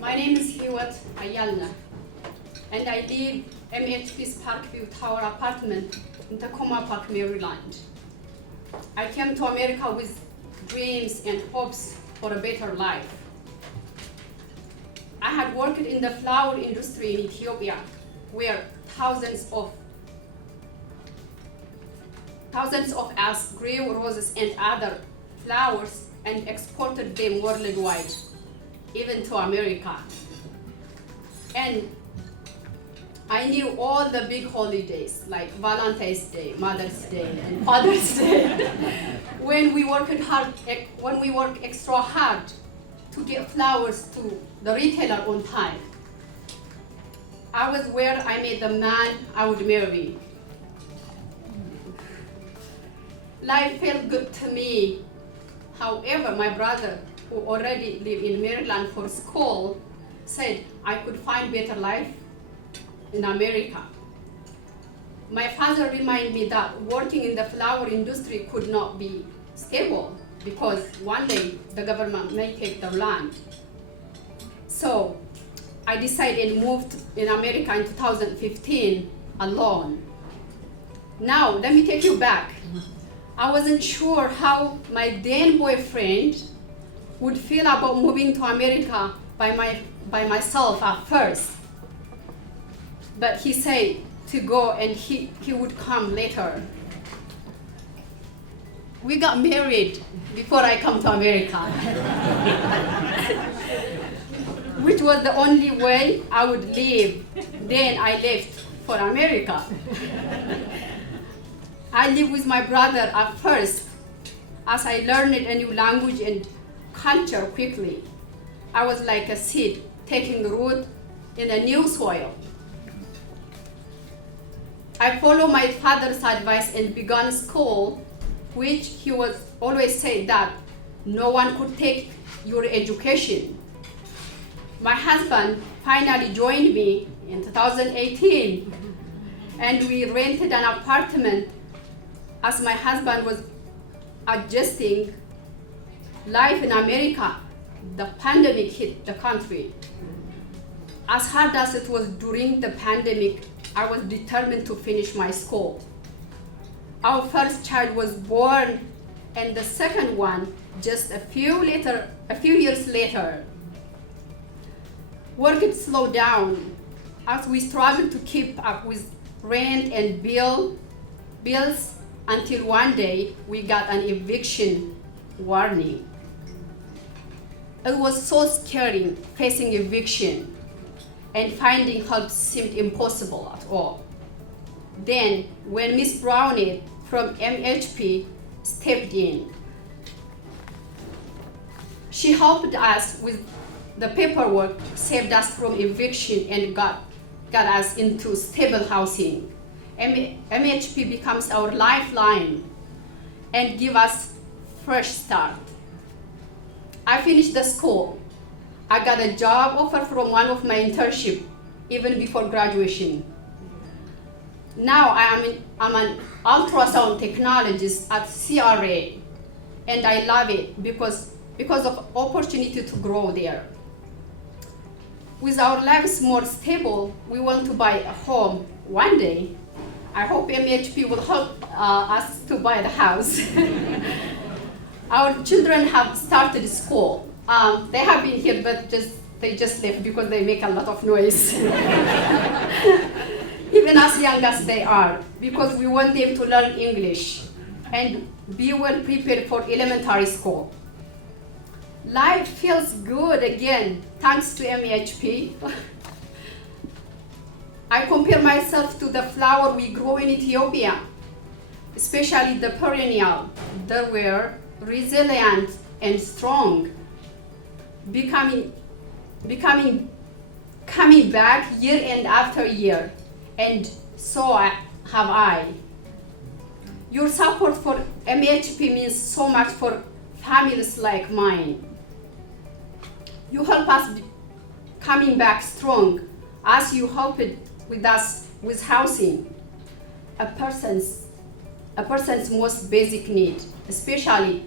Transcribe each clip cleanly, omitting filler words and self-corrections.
My name is Hiwot Ayalneh, and I live MHP's Parkview Tower apartment in Takoma Park, Maryland. I came to America with dreams and hopes for a better life. I had worked in the flower industry in Ethiopia, where thousands of us grew roses and other flowers and exported them worldwide, even to America. And I knew all the big holidays like Valentine's Day, Mother's Day, and Father's Day. when we work extra hard to get flowers to the retailer on time. I was where I met the man I would marry. Life felt good to me. However, my brother, who already lived in Maryland for school, said I could find better life in America. My father reminded me that working in the flower industry could not be stable because one day the government may take the land. So I decided and moved in America in 2015 alone. Now, let me take you back. I wasn't sure how my then boyfriend would feel about moving to America by myself at first. But he said to go and he would come later. We got married before I come to America, which was the only way I would live. Then I left for America. I lived with my brother at first, as I learned a new language and culture quickly. I was like a seed taking root in a new soil. I followed my father's advice and began school, which he was always said that no one could take your education. My husband finally joined me in 2018, and we rented an apartment as my husband was adjusting life in America. The pandemic hit the country. As hard as it was during the pandemic, I was determined to finish my school. Our first child was born, and the second one just a few years later. Work had slowed down as we struggled to keep up with rent and bills until one day we got an eviction warning. It was so scary facing eviction, and finding help seemed impossible at all. Then, when Miss Brownie from MHP stepped in, she helped us with the paperwork, saved us from eviction, and got us into stable housing. MHP becomes our lifeline and give us fresh start. I finished the school. I got a job offer from one of my internship even before graduation. Now I'm an ultrasound technologist at CRA, and I love it because of opportunity to grow there. With our lives more stable, we want to buy a home one day. I hope MHP will help us to buy the house. Our children have started school. They have been here, but they just left because they make a lot of noise. Even as young as they are, because we want them to learn English and be well prepared for elementary school. Life feels good again, thanks to MHP. I compare myself to the flower we grow in Ethiopia, especially the perennial. They were resilient and strong, coming back year and after year, and so have I. Your support for MHP means so much for families like mine. You help us coming back strong as you helped with us with housing, a person's most basic need, especially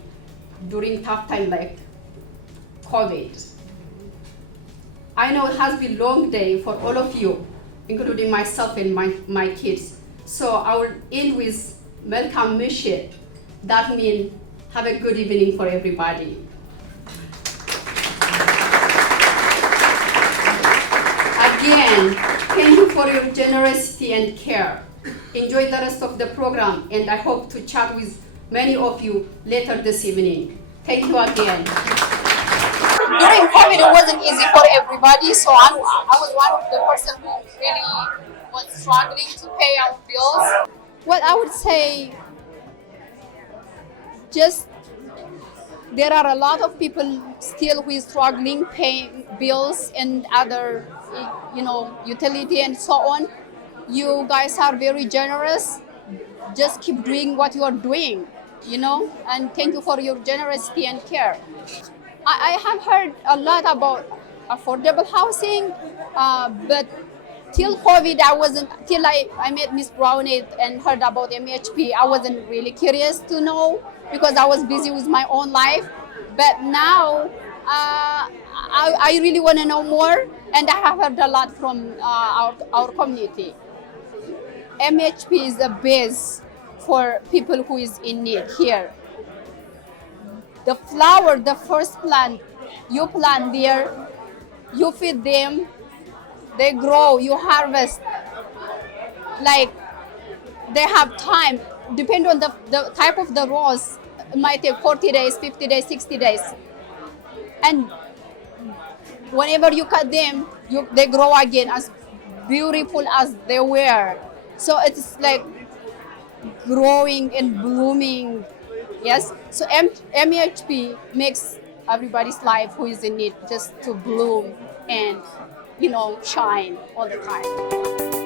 during tough time like COVID. I know it has been a long day for all of you, including myself and my kids. So I will end with Melkam Mishet. That means have a good evening for everybody. Again, thank you for your generosity and care. Enjoy the rest of the program, and I hope to chat with many of you later this evening. Thank you again. During COVID, it wasn't easy for everybody, so I was one of the person who really was struggling to pay our bills. What I would say, just there are a lot of people still who is struggling paying bills and other, utility and so on. You guys are very generous. Just keep doing what you are doing, and thank you for your generosity and care. I have heard a lot about affordable housing, but till COVID, till I met Miss Brownie and heard about MHP, I wasn't really curious to know because I was busy with my own life. But now, I really want to know more, and I have heard a lot from our community. MHP is the base for people who is in need here. The flower, the first plant, you plant there, you feed them, they grow, you harvest. Like they have time, depend on the type of the rose, it might take 40 days, 50 days, 60 days. And whenever you cut them, they grow again as beautiful as they were. So it's like growing and blooming. Yes, so MHP makes everybody's life who is in need just to bloom and shine all the time.